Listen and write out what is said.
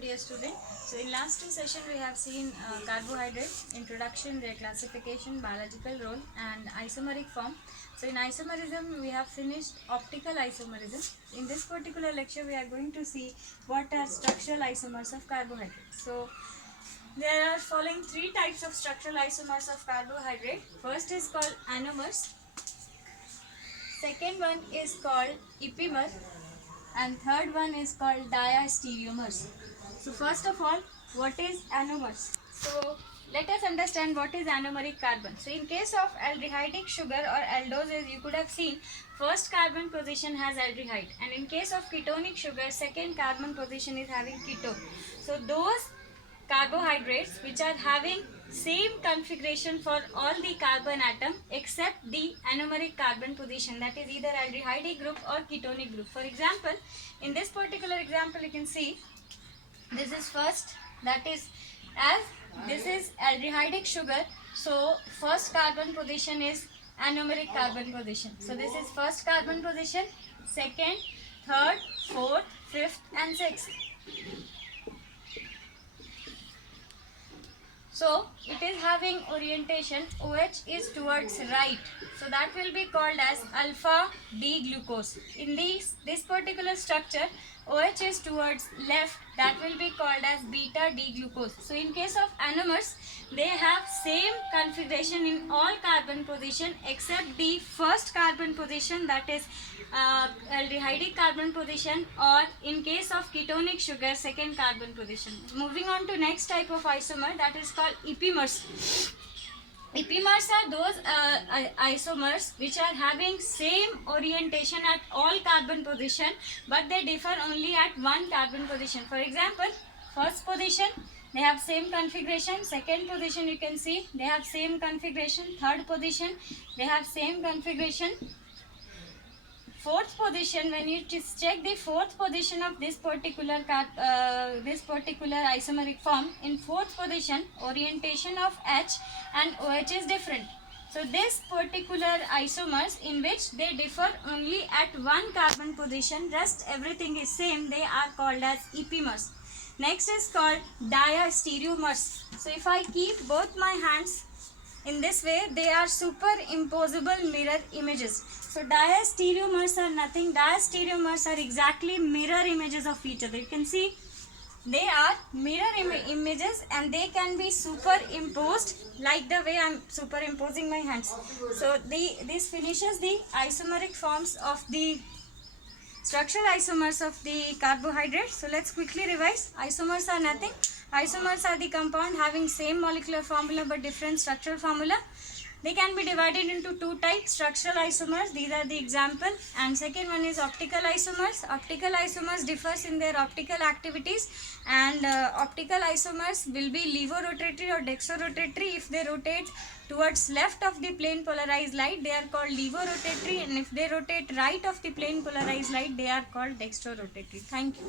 dear student. So in last two sessions we have seen carbohydrates, introduction, their classification, biological role and isomeric form. So in isomerism we have finished optical isomerism. In this particular lecture we are going to see what are structural isomers of carbohydrates. So there are following three types of structural isomers of carbohydrate. First is called anomers. Second one is called epimer and third one is called diastereomers. So first of all, what is anomers? So let us understand what is anomeric carbon. So in case of aldehydic sugar or aldoses, you could have seen first carbon position has aldehyde, and in case of ketonic sugar, second carbon position is having ketone. So those carbohydrates which are having same configuration for all the carbon atom except the anomeric carbon position, that is either aldehydic group or ketonic group. For example, in this particular example you can see this is first, that is as this is aldehydic sugar, so first carbon position is anomeric carbon position. So this is first carbon position, second, third, fourth, fifth and sixth. So it is having orientation OH is towards right, so that will be called as alpha D glucose. In this particular structure, OH is towards left, that will be called as beta D glucose. So in case of anomers, they have same configuration in all carbon position except the first carbon position, that is aldehydic carbon position, or in case of ketonic sugar, second carbon position. Moving on to next type of isomer, that is called epimers. Epimers are those isomers which are having same orientation at all carbon position, but they differ only at one carbon position. For example, first position they have same configuration, second position you can see they have same configuration, third position they have same configuration, fourth position, when you just check the fourth position of this particular isomeric form, in fourth position orientation of H and OH is different. So this particular isomers in which they differ only at one carbon position, rest everything is same, they are called as epimers. Next is called diastereomers. So if I keep both my hands in this way, they are superimposable mirror images. So diastereomers are nothing. Diastereomers are exactly mirror images of each other. You can see they are mirror images and they can be superimposed like the way I am superimposing my hands. So this finishes the isomeric forms of the structural isomers of the carbohydrates. So let's quickly revise. Isomers are nothing. Isomers are the compound having same molecular formula but different structural formula. They can be divided into two types, structural isomers, these are the example, and second one is optical isomers. Optical isomers differs in their optical activities, and optical isomers will be levorotatory or dextrorotatory. If they rotate towards left of the plane polarized light, they are called levorotatory, and if they rotate right of the plane polarized light, they are called dextrorotatory. Thank you.